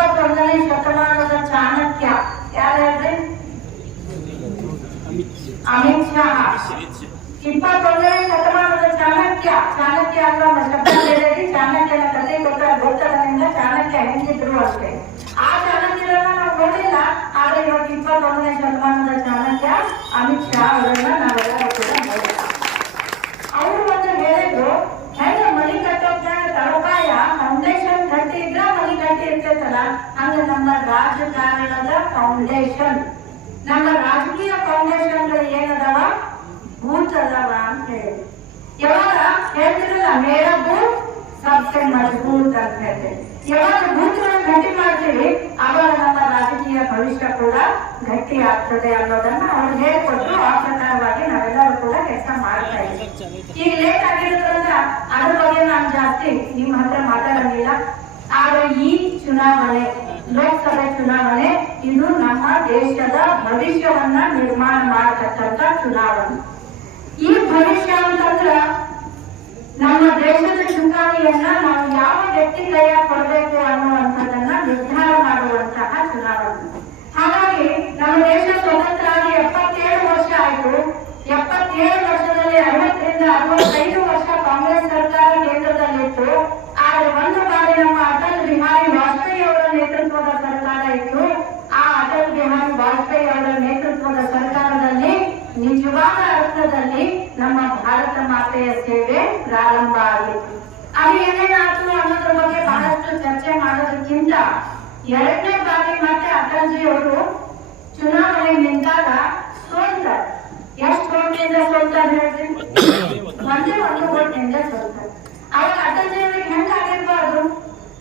ಇಪ್ಪತ್ತೊಂದನೇ ಶತಮಾನದ ಚಾಣಕ್ಯ. ಯಾರು ಹೇಳ್ರಿ ಅಮಿತ್ ಶಾ. ಇಪ್ಪತ್ತೊಂದನೇ ಶತಮಾನದ ಚಾಣಕ್ಯ. ಚಾಣಕ್ಯ ಅನ್ನೋ ಶಬ್ದ ಬೇರೆ ಚಾಣಕ್ಯನ ಕಥೆ ಕೊಟ್ಟ ಗೊತ್ತದಿಂದ ಚಾಣಕ್ಯ ಹೆಂಗಿದ್ರು ಅಷ್ಟೇ. ಆ ಚಾಣಕ್ಯರನ್ನ ನಾವು ನೋಡಿಲ್ಲ, ಆದ್ರೆ ಇವತ್ತು ಇಪ್ಪತ್ತೊಂದನೇ ಶತಮಾನದ ಚಾಣಕ್ಯ, ಅಮಿತ್ ಶಾ ಅವರನ್ನ ನಾವೆಲ್ಲ ಕೂಡ ನೋಡಿಲ್ಲ. ಅವರು ಬಂದು ಹೇಳಿದ್ರು ಹೆಂಗ ಮನಿ ಕಟ್ಟೋದ್ನ ಗಟ್ಟಿ ಗಟ್ಟಿ ಇರ್ತೈತಲ್ಲ, ಹಂಗ ನಮ್ಮ ರಾಜಕಾರಣದ ಫೌಂಡೇಶನ್ ನಮ್ಮ ರಾಜಕೀಯ ಫೌಂಡೇಶನ್ಗಳು ಏನದವ? ಬೂತ್ ಅದಾವ ಅಂತ ಹೇಳಿ. ಯಾವಾಗ ಹೇಳ್ತಿರಲ್ಲ ಮೇರ ಬೂತ್ ಸಬ್ಸೆ ಮಜಬೂತ್ ಅಂತ ಹೇಳ್ತೇವೆ. ಯಾವಾಗ ಬೂತ್ಗಳನ್ನ ಗಟ್ಟಿ ಮಾಡ್ತೀವಿ, ಆವಾಗ ನಮ್ಮ ರಾಜಕೀಯ ಭವಿಷ್ಯ ಕೂಡ ಗಟ್ಟಿ ಆಗ್ತದೆ ಅನ್ನೋದನ್ನ ಅವ್ರು ಹೇಳ್ಕೊಟ್ಟು ಆ ಪ್ರಕಾರವಾಗಿ ನಾವೆಲ್ಲರೂ ಕೂಡ ಕೆಲಸ ಮಾಡ್ತಾ ಇದ್ದೀವಿ. ಈಗ ಲೇಟ್ ಆಗಿರೋದ್ರಿಂದ ಅದ್ರ ಬಗ್ಗೆ ನಾನು ಜಾಸ್ತಿ ನಿಮ್ಮ ಹತ್ರ ಮಾತಾಡಂಗಿಲ್ಲ ಆದ್ರೆ ಈ ಚುನಾವಣೆ, ಲೋಕಸಭೆ ಚುನಾವಣೆ ಇದು ನಮ್ಮ ದೇಶದ ಭವಿಷ್ಯವನ್ನ ನಿರ್ಮಾಣ ಮಾಡತಕ್ಕಂತ ಚುನಾವಣೆ. ಈ ಭವಿಷ್ಯ ಅಂತಂದ್ರ ನಮ್ಮ ದೇಶದ ಚುನಾವಣೆಯನ್ನ ನಾವು ಯಾವ ವ್ಯಕ್ತಿ ಕೈಯ ಕೊಡಬೇಕು ಅನ್ನುವಂಥದ್ದನ್ನ ನಿರ್ಧಾರ ಮಾಡುವಂತಹ ಚುನಾವಣೆ ಹಾಗಾಗಿ ನಮ್ಮ ದೇಶ ಸ್ವತಂತ್ರ ಆಗಿ ಎಪ್ಪತ್ತೇಳು ವರ್ಷ ಆಯ್ತು ಎಪ್ಪತ್ತೇಳು ವರ್ಷದಲ್ಲಿ ಅರವತ್ತರಿಂದ ಅರವತ್ತೈದು ವರ್ಷ ಕಾಂಗ್ರೆಸ್ ಸರ್ಕಾರ ಕೇಂದ್ರದಲ್ಲಿತ್ತು ಆದ್ರೆ ಒಂದು ಬಾರಿ ನಮ್ಮ ಅಟಲ್ ಬಿಹಾರಿ ವಾಜಪೇಯಿ ಅವರ ನೇತೃತ್ವದ ಸರ್ಕಾರ ಇತ್ತು ಆ ಅಟಲ್ ಬಿಹಾರಿ ವಾಜಪೇಯಿ ಅವರ ನೇತೃತ್ವದ ಸರ್ಕಾರದಲ್ಲಿ ನಿಜವಾದ ಅರ್ಥದಲ್ಲಿ ನಮ್ಮ ಭಾರತ ಮಾತೆಯ ಸೇವೆ ಪ್ರಾರಂಭ ಆಗಿತ್ತು ಅದು ಏನೇನಾಯ್ತು ಅನ್ನೋದ್ರ ಬಗ್ಗೆ ಬಹಳಷ್ಟು ಚರ್ಚೆ ಮಾಡೋದಕ್ಕಿಂತ ಎರಡನೇ ಬಾರಿ ಮತ್ತೆ ಅಟಲ್ಜಿಯವರು ಚುನಾವಣೆ ನಿಂತಾಗ ಸೋಲ್ತಾರೆ. ಎಷ್ಟು ಓಟ್ನಿಂದ ಸೋಲ್ತಾರೆ ಹೇಳ್ರಿ? ಒಂದೇ ಒಂದು ಓಟ್ನಿಂದ ಸೋಲ್ತಾರೆ. ಅವಾಗ ಅಟಲ್ಜಿ ಅವರಿಗೆ ಹೆಂಗ ಆಗಿರ್ಬಾರ್ದು?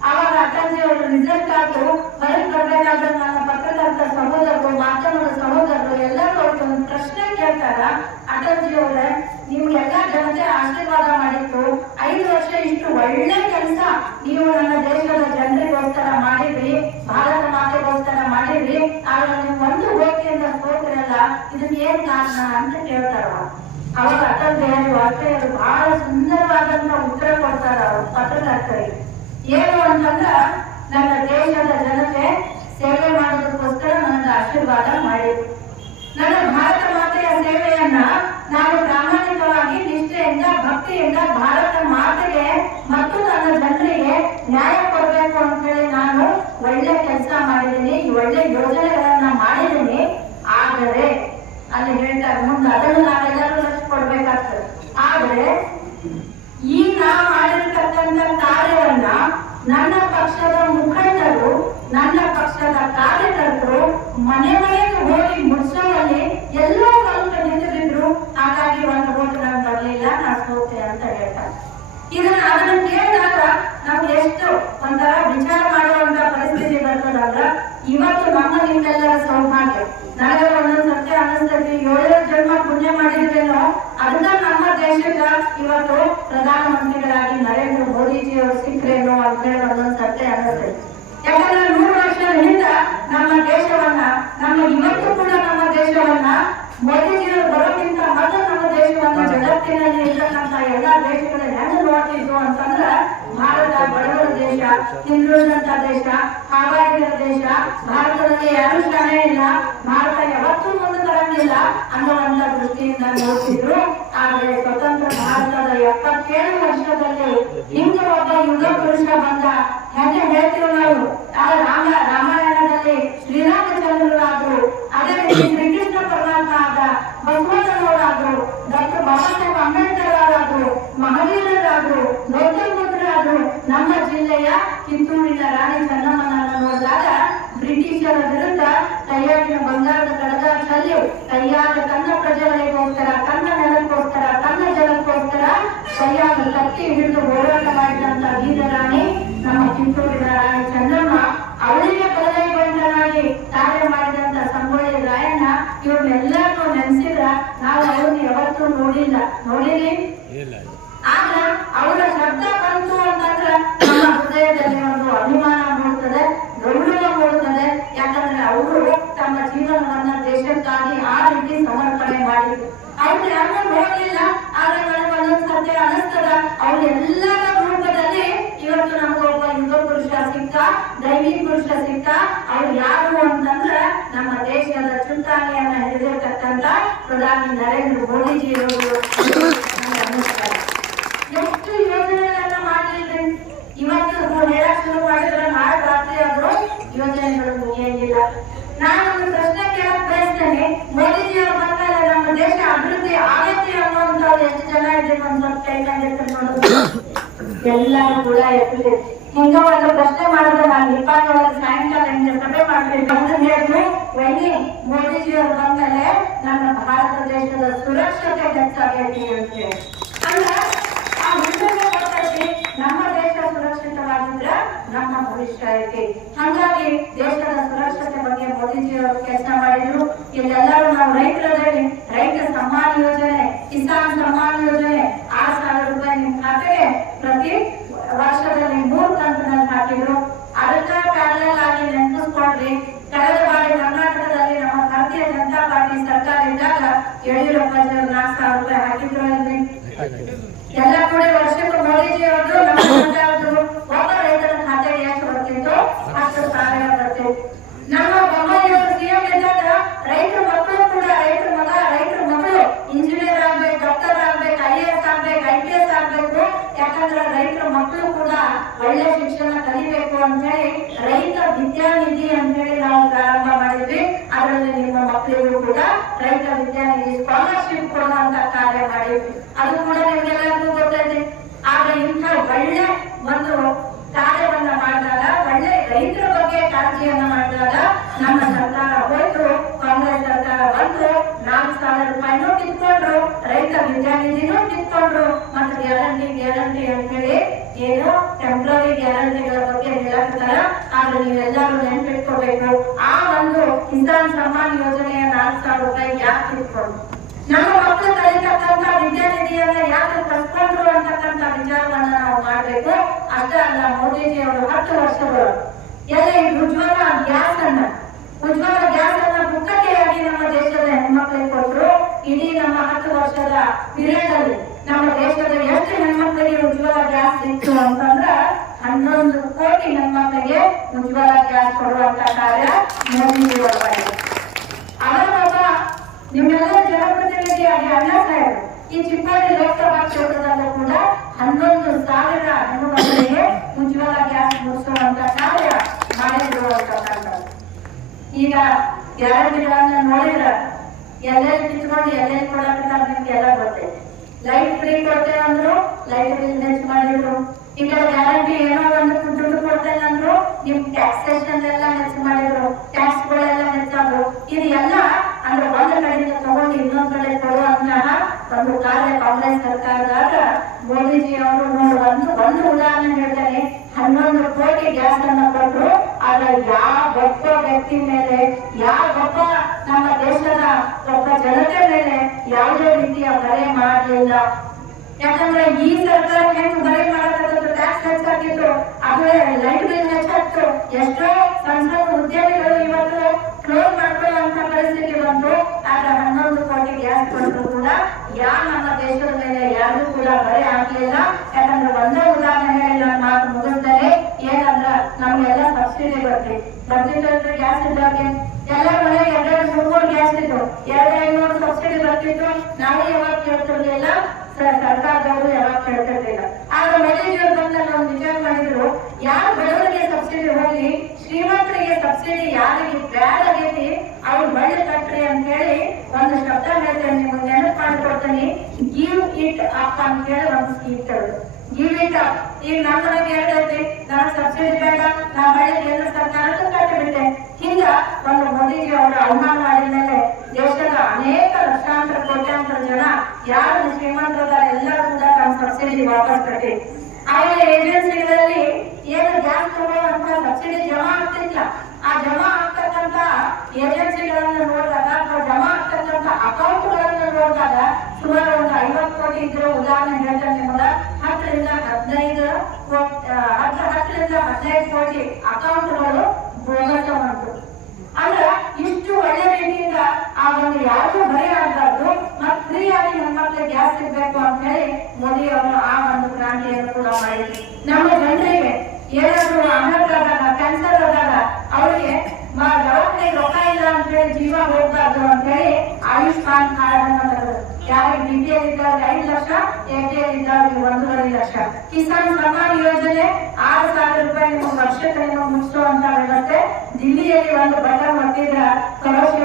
ಅವಾಗ ಅಟಲ್ಜಿ ಅವರು ರಿಸಲ್ಟ್ ಆಯ್ತು ಹೊರಗೆ ಬರ್ಬೇಕಾದ್ರೆ ನನ್ನ ಪತ್ರಕರ್ತ ಸಹೋದರರು ಮಾಧ್ಯಮದ ಸಹೋದರರು ಎಲ್ಲರೂ ಅವ್ರಿಗೆ ಒಂದು ಪ್ರಶ್ನೆ ಕೇಳ್ತಾರ? ಅಟಲ್ಜಿ ಅವರೇ, ನಿಮ್ಗೆಲ್ಲ ಜನತೆ ಆಶೀರ್ವಾದ ಮಾಡಿತ್ತು ಐದು ವರ್ಷ ಇಷ್ಟು ಒಳ್ಳೆ ಕೆಲಸ. ನೀವು ನನ್ನ ದೇಶದ ಜನರಿಗೋಸ್ಕರ ಮಾಡಿದ್ರಿ ಭಾರತ ಮಾತೆಗೋಸ್ಕರ ಮಾಡಿದ್ರಿ ಆದ್ರೆ ನೀವು ಒಂದು ಹೋಗ್ತಿಯಿಂದ ಸೋತ್ರಲ್ಲ ಇದಕ್ಕೆ ಏನ್ ಕಾರಣ ಅಂತ ಕೇಳ್ತಾರ ಅವಾಗ ಅಟಲ್ ಬಿಹಾರಿ ವಾಜಪೇಯಿ ಬಹಳ ಸುಂದರವಾದಂತ ಉತ್ತರ ಕೊಡ್ತಾರ ಅವ್ರ ಪತ್ರಕರ್ತರಿಗೆ. ಏನು ಅಂತಂದ್ರ, ನನ್ನ ದೇಶದ ಜನತೆ ಸೇವೆ ಮಾಡೋದಕ್ಕೋಸ್ಕರ ಆಶೀರ್ವಾದ ಮಾಡಿದ್ರು ನನ್ನ ಭಾರತ ಮಾತೆಯ ಸೇವೆಯನ್ನ ನಾನು ಪ್ರಾಮಾಣಿಕವಾಗಿ ನಿಷ್ಠೆಯಿಂದ, ಭಕ್ತಿಯಿಂದ ಭಾರತ ಮಾತೆಗೆ ಮತ್ತು ನನ್ನ ಜನರಿಗೆ ನ್ಯಾಯ ಕೊಡಬೇಕು ಅಂತ ಹೇಳಿ ನಾನು ಒಳ್ಳೆ ಕೆಲಸ ಮಾಡಿದ್ದೀನಿ ಒಳ್ಳೆ ಯೋಜನೆಗಳನ್ನ ಮಾಡಿದ್ದೀನಿ. ಆದರೆ ಅಲ್ಲಿ ಹೇಳ್ತಾರೆ, ಮುಂದೆ ಅದನ್ನು ನಾವೆಲ್ಲರೂ ಕೊಡ್ಬೇಕಾಗ್ತದೆ ಆದ್ರೆ ಈ ನಾ ಮಾಡಿರ್ತಕ್ಕಂಥ ಕಾರ್ಯವನ್ನ ನನ್ನ ಪಕ್ಷದ ಮುಖಂಡರು ನನ್ನ ಪಕ್ಷದ ಕಾರ್ಯಕರ್ತರು ಮನೆ ಮನೆಗೆ ಹೋಗಿ ಮುಡ್ಸೋರಲ್ಲಿ ಎಲ್ಲೋ ಸ್ವಲ್ಪ ನಿಂತಿದ್ರು ಹಾಗಾಗಿ ಒಂದು ಓಟ್ ನಾನು ಬರಲಿಲ್ಲ, ನಾನು ಸೋತೆ ಅಂತ ಹೇಳ್ತಾರೆ. ಇದನ್ನ ಅದನ್ನ ಕೇಳಿದಾಗ ನಮ್ಗೆ ಎಷ್ಟು ಒಂಥರ ವಿಚಾರ ಮಾಡುವಂತ ಪರಿಸ್ಥಿತಿ ಬರ್ತದಂದ್ರ ಇವತ್ತು ನಮ್ಮ ನಿಮ್ಮೆಲ್ಲರ ಸೌಭಾಗ್ಯ. ನನಗೆ ಒಂದೊಂದು ಸತ್ಯ ಅನಿಸ್ತೈತಿ. ಏಳೇಳು ಜನ್ಮ ಪುಣ್ಯ ಮಾಡಿದ್ರೇನೋ, ಅದನ್ನ ನಮ್ಮ ದೇಶದ ಇವತ್ತು ಪ್ರಧಾನಮಂತ್ರಿಗಳಾಗಿ ನರೇಂದ್ರ ಮೋದಿಜಿ ಅವರು ಸಿಕ್ಕ್ರೇನೋ ಅಂತ ಹೇಳಿ ಒಂದೊಂದ್ ಸತ್ಯ ಅನಿಸ್ತೈತಿ. ಯಾಕಂದ್ರೆ ನೂರು ವರ್ಷದ ಹಿಂದ ನಮ್ಮ ದೇಶವನ್ನ, ನಮ್ಮ ಇವತ್ತು ಕೂಡ ನಮ್ಮ ದೇಶವನ್ನ ಮೋದಿಜಿಯವರು ಬರೋಕ್ಕಿಂತ ಮೊದಲು ನಮ್ಮ ದೇಶವನ್ನ ಜಗತ್ತಿನಲ್ಲಿ ಇರ್ತಕ್ಕಂತ ಎಲ್ಲಾ ದೇಶಗಳ ಹೆಂಗ್ ನೋಡ್ತಿದ್ರು ಅಂತಂದ್ರ, ಭಾರತ ಬಡವರ ದೇಶ, ಹಿಂದುಳಿದಂತ ದೇಶ ಹಾವಾಗಿರೋ ದೇಶ, ಭಾರತದಲ್ಲಿ ಯಾರು ಸ್ಥಾನ ಇಲ್ಲ, ಭಾರತ ಯಾವತ್ತೂ ಮುಂದೆ ಬರಂಗಿಲ್ಲ ಅನ್ನುವಂತ ದೃಷ್ಟಿಯಿಂದ ನೋಡ್ತಿದ್ರು. ಆದರೆ ಸ್ವತಂತ್ರ ಭಾರತದ ಎಪ್ಪತ್ತೇಳು ವರ್ಷದಲ್ಲಿ ಹಿಂದೆ ಒಬ್ಬ ಯುಗ ಪುರುಷ ಬಂದ ಹೆಂಗೆ ಹೇಳ್ತೀವಿ ನಾವು? ಆ ರಾಮ, ರಾಮಾಯಣದಲ್ಲಿ ಶ್ರೀರಾಮಚಂದ್ರರಾದ್ರು ಅದೇ ರೀತಿ ಶ್ರೀಕೃಷ್ಣ ಪರಮಾತ್ಮ ಆದ ಬಸವಣ್ಣನವರಾದ್ರು ಡಾಕ್ಟರ್ ಬಾಬಾ ಸಾಹೇಬ್ ಅಂಬೇಡ್ಕರ್ ಅವರಾದ್ರು ಮಹಾವೀರರಾದ್ರು, ಗೌತಮ್ ಬುದ್ಧರಾದ್ರು, ನಮ್ಮ ಜಿಲ್ಲೆಯ ಕಿತ್ತೂರಿನ ರಾಣಿ ಚೆನ್ನಮ್ಮನನ್ನು ನೋಡಿದಾಗ ಬ್ರಿಟಿಷರ ವಿರುದ್ಧ ತಯಾರಿನ ಬಂಗಾರದ ಕಡಗ ಚೆಲ್ಲಿ ಕೈಯಾದ ತನ್ನ ಪ್ರಜೆಗಳಿಗೋಸ್ಕರ ತನ್ನ ನೆಲಕ್ಕೋಸ್ಕರ ತನ್ನ ಜಲಕ್ಕೋಸ್ಕರ ಕೈಯಾದ ಕತ್ತಿ ಹಿಡಿದು ಹೋರಾಟ ಮಾಡಿದಂತ ವೀರರಾಣಿ ನಮ್ಮ ಕಿತ್ತೂರಿನ ರಾಣಿ ಚೆನ್ನಮ್ಮ ಅವಳಿಗೆ ಬದಲಾಯಿಗೊಂಡನಾಗಿ ಕಾರ್ಯ ಮಾಡಿದಂತ ಸಂಗೊಳ್ಳಿ ರಾಯಣ್ಣ ನೆನ್ಸಿದ್ರ ನಾವು ಅವ್ರನ್ನ ಯಾವತ್ತೂ ನೋಡಿಲ್ಲ ನೋಡಿರಿ ಇಲ್ಲ ಆಗ ಅವರ ಶಬ್ದ ಬಂತು ಅಂತಂದ್ರೆ ನಮ್ಮ ಹೃದಯದಲ್ಲಿ ಒಂದು ಅಭಿಮಾನ ಮೂಡುತ್ತದೆ ಗೌರವ ಮೂಡುತ್ತದೆ ಯಾಕಂದ್ರೆ ಅವರು ತಮ್ಮ ಜೀವನವನ್ನ ದೇಶಕ್ಕಾಗಿ ಆ ರೀತಿ ಸಮರ್ಪಣೆ ಮಾಡಿದ್ರು ಅವ್ರು ಯಾರು ನೋಡ್ಲಿಲ್ಲ ಆದ್ರೆ ನನಗೆ ಒಂದೊಂದ್ಸತಿ ಅನಿಸ್ತದ ಅವ್ರ ಎಲ್ಲರ ರೂಪದಲ್ಲಿ ಇವತ್ತು ನಮಗೊಬ್ಬ ಯುಗ ಪುರುಷ ಸಿಕ್ಕ ದೈವಿ ಪುರುಷ ಸಿಕ್ಕ ಅವ್ರು ಯಾರು ಅಂತಂದ್ರೆ ನಮ್ಮ ದೇಶದ ಚುಕ್ಕಾಣಿಯನ್ನ ಹಿಡಿದಿರತಕ್ಕಂತ ಪ್ರಧಾನಿ ನರೇಂದ್ರ ನನಗೆ ಅನ್ನಿಸ್ತಾರೆ. ಎಷ್ಟು ಯೋಜನೆಗಳನ್ನ ಮಾಡಿದ್ರಿ? ಇವತ್ತು ಹೇಳಕ್ ಶುರು ಮಾಡಿದ್ರೆ ನಾಳೆ ರಾತ್ರಿ ಆದ್ರೂ ಯೋಜನೆಗಳು ಮುಗಿಯಂಗಿಲ್ಲ. ನಾನು ಒಂದು ಪ್ರಶ್ನೆ ಕೇಳಕ್ ಬಯಸ್ತೇನೆ. ಮೋದಿಜಿಯವರು ಬಂದಾಗ ನಮ್ಮ ದೇಶ ಅಭಿವೃದ್ಧಿ ಆಗತ್ತೆ ಅನ್ನುವಂತ ಎಷ್ಟು ಜನ ಇದ್ದೀವಿ ಅಂತ ಕೈ ಕಂಡಿರ್ತಾರೆ ಎಲ್ಲರೂ ಕೂಡ ಎತ್ತಿದೆ ಹಿಂಗ ಪ್ರಶ್ನೆ ಮಾಡಿದ್ರೆ ನಾನು ಇಪ್ಪತ್ತೊಳಗೆ ಸಾಯಂಕಾಲ ಹಿಂಗೆ ಸಭೆ ಮಾಡ್ಬೇಕು ಅಂತ ಹೇಳಿದ್ರು ವೈನಿ ಮೋದಿಜಿಯವರು ಬಂದ್ಮೇಲೆ ನಮ್ಮ ಭಾರತ ದೇಶದ ಸುರಕ್ಷತೆ ಹೆಚ್ಚಾಗೈತಿ ಅಂತ ಹೇಳಿ ಅಂದ್ರೆ ಆ ವಿಷಯ ಗೊತ್ತೈತಿ ನಮ್ಮ ದೇಶ ಸುರಕ್ಷಿತವಾಗಿದ್ರೆ ನಮ್ಮ ಭವಿಷ್ಯ ಐತಿ. ಹಾಗಾಗಿ ದೇಶದ ಸುರಕ್ಷತೆ ಬಗ್ಗೆ ಮೋದಿಜಿಯವರು ಕೆಲಸ ಮಾಡಿದ್ರು. ಇಲ್ಲೆಲ್ಲರೂ ನಾವು ರೈತರದಲ್ಲಿ ರೈತ ಸಮ್ಮಾನ ಯೋಜನೆ, ಕಿಸಾನ್ ಸಮ್ಮಾನ ಯೋಜನೆ, ಆರು ಸಾವಿರ ರೂಪಾಯಿ ನಿಮ್ಮ ಖಾತೆಗೆ ಪ್ರತಿ ವರ್ಷದಲ್ಲಿ ಮೂರು ಕಂತಿನಲ್ಲಿ ಹಾಕಿದ್ರು ಅದಕ್ಕ ಪ್ಯಾರಲ್ ಆಗಿ ನೆನಪಿಸ್ಕೊಂಡ್ರಿ, ಕಳೆದ ಬಾರಿ ಕರ್ನಾಟಕದಲ್ಲಿ ನಮ್ಮ ಭಾರತೀಯ ಜನತಾ ಪಾರ್ಟಿ ಸರ್ಕಾರ ಇದ್ದಾಗ ಯಡಿಯೂರಪ್ಪ ನಾಲ್ಕು ಸಾವಿರ ರೂಪಾಯಿ ಹಾಕಿದ್ರು ಅಲ್ರಿ ಎಲ್ಲ ಕೂಡ ವರ್ಷಕ್ಕೆ ಮೋದಿಜಿ ಅವರು ನಮ್ಮ ಒಬ್ಬ ರೈತರ ಖಾತೆಗೆ ಎಷ್ಟು ಬರ್ತಿತ್ತು ಅಷ್ಟು ಸಾವಿರ ಬರ್ತಿತ್ತು ನಮ್ಮ ಬೊಮ್ಮಾಯಿಯವರು ಸಿಎಂ ಇದ್ದಾಗ ರೈತರ ಮಕ್ಕಳು ಕೂಡ ರೈತರ ಮಗ ರೈತರ ಮಕ್ಕಳು ಇಂಜಿನಿಯರ್ ಆಗ್ಬೇಕು ಡಾಕ್ಟರ್ ಆಗ್ಬೇಕು ಐ ಎಸ್ ಆಗ್ಬೇಕು ಐ ಪಿ ಎಸ್ ಆಗ್ಬೇಕು ಯಾಕಂದ್ರೆ ರೈತರ ಮಕ್ಕಳು ಕೂಡ ಒಳ್ಳೆ ಶಿಕ್ಷಣ ಕಲಿಬೇಕು ಅಂತ ಹೇಳಿ ರೈತ ವಿದ್ಯಾನಿಧಿ ಅಂತ ಹೇಳಿ ನಾವು ಪ್ರಾರಂಭ ಮಾಡಿದ್ವಿ. ಅದರಲ್ಲಿ ನಿಮ್ಮ ಮಕ್ಕಳಿಗೂ ಕೂಡ ರೈತ ವಿದ್ಯಾನಿಧಿ ಸ್ಕಾಲರ್ಶಿಪ್ ಕೊಡುವಂತ ಕಾರ್ಯ ಮಾಡಿದ್ವಿ ಅದು ಕೂಡ ನಿಮ್ಗೆಲ್ಲರಿಗೂ ಗೊತ್ತೈತೆ. ಆಗ ಇಂಥ ಒಳ್ಳೆ ಒಂದು ಕಾರ್ಯವನ್ನ ಮಾಡಿದಾಗ, ಒಳ್ಳೆ ರೈತರ ಬಗ್ಗೆ ಕಾಳಜಿಯನ್ನ ಮಾಡಿದಾಗ ನಮ್ಮ ಸರ್ಕಾರ ಹೋಯ್ತು ಕಾಂಗ್ರೆಸ್ ಸರ್ಕಾರ ಬಂತು. ನಾಲ್ಕು ಸಾವಿರ ರೂಪಾಯಿನೂ ಕಿತ್ಕೊಂಡ್ರು ರೈತ ವಿದ್ಯಾನಿಧಿನೂ ಕಿತ್ಕೊಂಡ್ರು ಮತ್ತೆ ಗ್ಯಾರಂಟಿ ಗ್ಯಾರಂಟಿ ಅಂತ ಹೇಳಿ ಏನು ಟೆಂಪ್ರರಿ ಗ್ಯಾರಂಟಿಗಳ ಬಗ್ಗೆ ಹೇಳಕ್ತಾರ ಆದ್ರೆ ನೀವೆಲ್ಲರೂ ನೆನ್ಪಿಟ್ಕೋಬೇಕು. ಆ ಒಂದು ಕಿಸಾನ್ ಸಮ್ಮಾನ್ ಯೋಜನೆಯ ನಾಲ್ಕು ಸಾವಿರ ರೂಪಾಯಿ ಯಾಕೆ ಇಟ್ಕೊಂಡು? ನಮ್ಮ ಮಕ್ಕಳು ಕಲಿತಕ್ಕಂತ ವಿದ್ಯಾನಿಧಿಯನ್ನ ಯಾಕೆ ಕಲ್ತ್ಕೊಂಡ್ರು ಅಂತಕ್ಕಂತ ವಿಚಾರವನ್ನ ನಾವು ಮಾಡ್ಬೇಕು? ಅಷ್ಟೇ ಅಲ್ಲ ಮೋದಿಜಿ ಅವರು ಹತ್ತು ವರ್ಷಗಳು. ಎಲ್ಲ ಈ ಉಜ್ವಲ ಗ್ಯಾಸ್ ಅನ್ನ, ಉಜ್ವಲ ಗ್ಯಾಸ್ ಅನ್ನ ಪುಕ್ಕಟೆಯಾಗಿ ನಮ್ಮ ದೇಶದ ಹೆಣ್ಮಕ್ಳಿಗೆ ಕೊಟ್ಟರು ಇಡೀ ನಮ್ಮ ಹತ್ತು ವರ್ಷದ ಪೀರಿಯಡ್ ಅಲ್ಲಿ ನಮ್ಮ ದೇಶದ ಎಷ್ಟು ಹೆಣ್ಮಕ್ಳಿಗೆ ಉಜ್ವಲ ಗ್ಯಾಸ್ ಸಿಕ್ತು ಅಂತಂದ್ರ ಹನ್ನೊಂದು ಕೋಟಿ ಹೆಣ್ಮಕ್ಳಿಗೆ ಉಜ್ವಲ ಗ್ಯಾಸ್ ಕೊಡುವಂತ ಕಾರ್ಯ ಮೋದಿಜಿಯವರು ಮಾಡಿದ್ರು ಅವರೊಬ್ಬ ನಿಮ್ಮೆಲ್ಲ ಜನಪ್ರತಿನಿಧಿಯಾಗಿ ಅಣ್ಣ ಸಾಹೇಬ್, ಈ ಚಿಕ್ಕೋಡಿ ಲೋಕಸಭಾ ಕ್ಷೇತ್ರದಲ್ಲೂ ಕೂಡ ಹನ್ನೊಂದು ಸಾವಿರ ಹೆಣ್ಮಕ್ಕಳಿಗೆ ಉಜ್ವಲ ಗ್ಯಾಸ್ ಮುಗಿಸುವಂತ ಕಾರ್ಯ ಮಾಡಿದ್ರು ಅಂತಕ್ಕಂಥದ್ದು ಈಗ ಗ್ಯಾರಂಟಿಗಳನ್ನ ನೋಡಿದ್ರ ಎಲ್ಲೆಲ್ಲಿ ಕಿತ್ಕೊಂಡು ಎಲ್ಲೆಲ್ಲಿ ಕೊಡಕ್ಕಿದ್ದಾರೆ ನಿಮ್ಗೆ ಎಲ್ಲ ಗೊತ್ತೈತಿ. ಲೈಟ್ ಫ್ರೀ ಕೊಡ್ತೇವೆ ಅಂದ್ರು ಲೈಟ್ ಬಿಲ್ ಮಾಡಿದ್ರು ಈಗ ಗ್ಯಾರಂಟಿ ಏನೋ ಒಂದು ದುಡ್ಡು ಕೊಡ್ತೇನೆ ಅಂದ್ರು, ನಿಮ್ ಟ್ಯಾಕ್ಸೇಷನ್ ಎಲ್ಲ ಹೆಚ್ಚ ಮಾಡಿದ್ರು ಟ್ಯಾಕ್ಸ್ ಗಳೆಲ್ಲ ಹೆಚ್ಚಾದ್ರು ಇದು ಎಲ್ಲ ಅಂದ್ರೆ ಒಂದ್ ಕಡೆಯಿಂದ ತಗೊಂಡು ಇನ್ನೊಂದ್ ಕಡೆ ಕೊಡುವಂತಹ ಒಂದು ಕಾರ್ಯ ಕಾಂಗ್ರೆಸ್ ಸರ್ಕಾರದಾಗ ಮೋದಿಜಿ ಅವರು ಒಂದು ಒಂದು ಉದಾಹರಣೆ ಹೇಳ್ತಾರೆ ಹನ್ನೊಂದು ಕೋಟಿ ಗ್ಯಾಸ್ ಅನ್ನ ಕೊಟ್ಟರು ಆದ್ರೆ ಯಾವ ಒಬ್ಬ ವ್ಯಕ್ತಿ ಮೇಲೆ, ಯಾವ ಒಬ್ಬ ನಮ್ಮ ದೇಶದ ಒಬ್ಬ ಜನತೆ ಮೇಲೆ ಯಾವುದೇ ರೀತಿಯ ಬರೆ ಮಾಡಲಿಲ್ಲ ಯಾಕಂದ್ರೆ ಈ ಸರ್ಕಾರ ಹೆಂಗ್ ಬರೆ ಮಾಡತಕ್ಕಂಥ ಟ್ಯಾಕ್ಸ್ ಹೆಚ್ಚಾಗಿತ್ತು ಆದ್ರೆ ಲೈಟ್ ಬಿಲ್ ಹೆಚ್ಚಾಗ್ತು, ಎಷ್ಟೋ ಸಣ್ಣ ಸಣ್ಣ ಉದ್ಯಮಿಗಳು ಇವತ್ತು ಕ್ಲೋಸ್ ಮಾಡ್ಕೊಳ್ಳುವಂತ ಪರಿಸ್ಥಿತಿ ಬಂತು ಆದ್ರೆ ಹನ್ನೊಂದು ಕೋಟಿ ಗ್ಯಾಸ್ ಕೊಟ್ಟರು ಕೂಡ ಯಾರು ನಮ್ಮ ದೇಶದ ಮೇಲೆ ಯಾರು ಕೂಡ ಬರೆ ಆಗ್ಲಿಲ್ಲ. ಯಾಕಂದ್ರೆ ಒಂದೇ ಉದಾಹರಣೆ ಹೇಳಿ ನಾನು ಮಾತು ಮುಗಿಸ್ತಾರೆ. ಏನಂದ್ರ ನಮ್ಗೆಲ್ಲ ಸಬ್ಸಿಡಿ ಬರ್ತೀವಿ ಬರ್ತಿತ್ತು ಗ್ಯಾಸ್ ಇದ್ದಾಗೆ ಎಲ್ಲ ಮನೆ ಎರಡೆರಡು ಮೂರು ಗ್ಯಾಸ್ ಇತ್ತು. ಎರಡು ಐನೂರು ಸಬ್ಸಿಡಿ ಬರ್ತಿತ್ತು. ನಾವು ಯಾವಾಗ ಕೇಳ್ತಿರ್ಲಿಲ್ಲ ಸರ್ಕಾರದವರು ಯಾವಾಗ ಕೇಳ್ತಿರ್ಲಿಲ್ಲ. ಆಗ ಮೋದಿಜಿಯವರು ಬಂದ ನಾವು ವಿಚಾರ ಮಾಡಿದ್ರು, ಯಾರು ಬಡವರಿಗೆ ಸಬ್ಸಿಡಿ ಹೋಗ್ಲಿ, ಶ್ರೀಮಂತರಿಗೆ ಸಬ್ಸಿಡಿ ಯಾರಿಗೆ ಬ್ಯಾಡ್ ಆಗೈತಿ, ಅವ್ರು ಬಳ್ಳಿ ಕಟ್ರಿ ಅಂತ ಹೇಳಿ ಒಂದು ಶಬ್ದ ಹೇಳ್ತೇನೆ, ನಿಮ್ಗೆ ನೆನಪು ಮಾಡ್ಕೊಡ್ತೀನಿ. ಗಿವ್ ಇಟ್ ಅಪ್ ಅಂತ ಹೇಳಿ ಒಂದು ಸ್ಕೀಮ್ ತರೋದು ಅಪ್ ಈಗ ನಮ್ಮ ಮನೆಗೆ ಹೇಳ್ತೈತಿ ನನಗೆ ಸಬ್ಸಿಡಿ ಬೇಡ ನಾ ಬಳ್ಳಿ ಕೇಂದ್ರ ಸರ್ಕಾರಕ್ಕೆ ಕಟ್ಟಿಬಿಟ್ಟೆ ಹಿಂಗ ಒಂದು ಮೋದಿಜಿ ಅವರ ಅವಮಾನ ಮಾಡಿದ ಮೇಲೆ ದೇಶದ ಅನೇಕ ಲಕ್ಷಾಂತರ ಕೋಟ್ಯಾಂತರ ಜನ ಯಾರು ಶ್ರೀಮಂತರದಾರ ಎಲ್ಲರೂ ಕೂಡ ತಮ್ಮ ಸಬ್ಸಿಡಿ ವಾಪಸ್ ಕಟ್ಟಿ ಆಯಾ ಏಜೆನ್ಸಿಗಳಲ್ಲಿ ಏನು ಗ್ಯಾಸ್ ತಗೊಳ್ಳುವಂತ ಸಬ್ಸಿಡಿ ಜಮಾ ಆಗ್ತಿಲ್ಲ. ಆ ಜಮಾ ಆಗ್ತಕ್ಕಂತ ಏಜೆನ್ಸಿಗಳನ್ನ ನೋಡಿದಾಗ ಅಥವಾ ಜಮಾ ಆಗ್ತಕ್ಕಂತ ಅಕೌಂಟ್ಗಳನ್ನು ನೋಡಿದಾಗ ಸುಮಾರು ಒಂದು ಐವತ್ತು ಕೋಟಿ ಇದ್ರೆ ಉದಾಹರಣೆ ಹೇಳ್ತೇನೆ ನಿಮಗ ಹತ್ತರಿಂದ ಹದಿನೈದು ಹತ್ತು ಹತ್ತರಿಂದ ಹದಿನೈದು ಕೋಟಿ ಅಕೌಂಟ್ಗಳು ಬೋಗಸ್ ಉಂಟು ಅಂದ್ರೆ ಇಷ್ಟು ಒಳ್ಳೆ ರೀತಿಯಿಂದ ಆ ಒಂದು ಯಾರಿಗೂ ಭಯ ಆಗಬಾರ್ದು, ಮತ್ತೆ ಫ್ರೀ ಆಗಿ ನಮ್ಮ ಮಕ್ಕಳಿಗೆ ಗ್ಯಾಸ್ ಸಿಗ್ಬೇಕು ಅಂತ ಹೇಳಿ ಮೋದಿ ಅವರು ಆ ಒಂದು ಕ್ರಾಂತಿಯನ್ನು ಕೂಡ ಮಾಡಿದ್ರು. ನಮ್ಮ ಜನರಿಗೆ ಏನಾದ್ರು ಆದಾಗ ಕ್ಯಾನ್ಸರ್ ಆದಾಗ, ಅವರಿಗೆ ದವಾಖಾನೆಗೆ ರೊಕ್ಕ ಇಲ್ಲ ಅಂತ ಹೇಳಿ ಜೀವ ಹೋಗ್ಬಾರ್ದು ಅಂತ ಹೇಳಿ ಆಯುಷ್ಮಾನ್ ಕಾರ್ಡ್ ಅನ್ನ ತೆಗೆದ್ರು ಯಾರಿಗೆ ಪಿ ಇದ್ದವ್ರಿಗೆ ಐದು ಲಕ್ಷ ಎಪಿಎಲ್ ಇದ್ದವ್ರಿಗೆ ಒಂದೂವರೆ ಲಕ್ಷ. ಕಿಸಾನ್ ಸಮ್ಮಾನ್ ಯೋಜನೆ ಆರು ಸಾವಿರ ರೂಪಾಯಿ ನಿಮ್ಮ ವರ್ಷಕ್ಕೆ ಮುಚ್ಚುವಂತ ವ್ಯವಸ್ಥೆ ದಿಲ್ಲಿಯಲ್ಲಿ ಒಂದು ಬಟನ್ ಒತ್ತಿದ್ರ ಕರೋಶಿ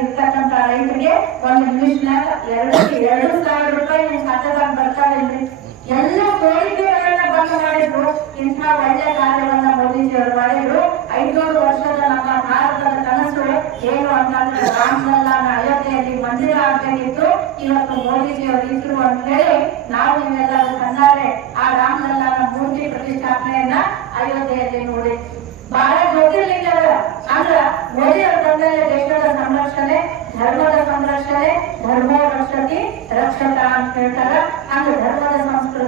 ಇರ್ತಕ್ಕಂತ ರೈತರಿಗೆ ಒಂದು ಮಿಷನ್, ಎರಡು ಎರಡು ಸಾವಿರ ರೂಪಾಯಿ ನಿಮ್ ಖಾತೆದಾಗ ಬರ್ತಾವೆ ಎಲ್ಲ ಕೋರಿಕೆಗಳನ್ನ ಬಂದ್ ಮಾಡಿದ್ರು ಇಂಥ ಒಳ್ಳೆ ಕಾರ್ಯವನ್ನ ಮೋದಿಜಿ ಅವರು ಮಾಡಿದ್ರು. ಐನೂರು ವರ್ಷದ ನಮ್ಮ ಭಾರತದ ಕನಸು ಏನು ಅಂತಂದ್ರೆ ರಾಮಲಲ್ಲಾನ ಅಯೋಧ್ಯೆಯಲ್ಲಿ ಮಂದಿರ ಆಗಬೇಕಿತ್ತು. ಇವತ್ತು ಮೋದಿಜಿ ಅವರು ಇದ್ರು ಅಂತ ಹೇಳಿ ನಾವು ನೀವೆಲ್ಲರೂ ಕಣ್ಣಾರೆ ಆ ರಾಮಲಲ್ಲಾನ ಮೂರ್ತಿ ಪ್ರತಿಷ್ಠಾಪನೆಯನ್ನ ಅಯೋಧ್ಯೆಯಲ್ಲಿ ನೋಡಿ ಬಹಳ ಗೊತ್ತಿರ್ಲಿಲ್ಲ ಅಂದ್ರ ಮೋದಿ ಅವ್ರ ಬಂದಲ್ಲಿ ದೇಶದ ಸಂರಕ್ಷಣೆ ಧರ್ಮದ ಸಂರಕ್ಷಣೆ ಧರ್ಮೋ ರಕ್ಷತಿ ರಕ್ಷಕ ಅಂತ ಹೇಳ್ತಾರ ಅಂದ್ರೆ ಧರ್ಮದ ಸಂಸ್ಕೃ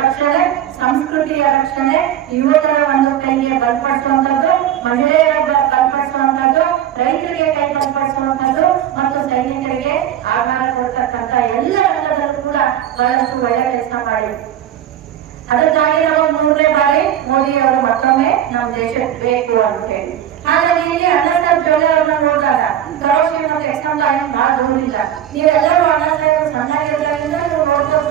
ರಕ್ಷಣೆ ಸಂಸ್ಕೃತಿಯ ರಕ್ಷಣೆ ಯುವಕರ ಒಂದು ಕೈಗೆ ಬಲಪಡಿಸುವಂತದ್ದು ಮಹಿಳೆಯರ ಬ- ಬಲಪಡಿಸುವಂತದ್ದು ರೈತರಿಗೆ ಕೈ ಬಲಪಡಿಸುವಂತದ್ದು ಮತ್ತು ಸೈನಿಕರಿಗೆ ಆಹಾರ ಕೊಡ್ತಕ್ಕಂತ ಎಲ್ಲ ರಂಗದಲ್ಲೂ ಕೂಡ ಬಹಳಷ್ಟು ಒಳ್ಳೆ ಕೆಲಸ ಮಾಡಿದ್ರು ಅದಕ್ಕಾಗಿ ನಾವು ಮೂರನೇ ಬಾರಿ ಮೋದಿ ಅವರು ಮತ್ತೊಮ್ಮೆ ನಮ್ಮ ದೇಶಕ್ಕೆ ಬೇಕು ಅಂತ ಹೇಳಿ ಹಾಗಾಗಿ ಇಲ್ಲಿ ಅಣ್ಣ ಸಾಹೇಬ್ ಜೊಲ್ಲೆ ಅವ್ರನ್ನ ನೋಡಿದಾಗ ಲೈನ್ ಬಹಳ ದೂರ ನೀವೆಲ್ಲರೂ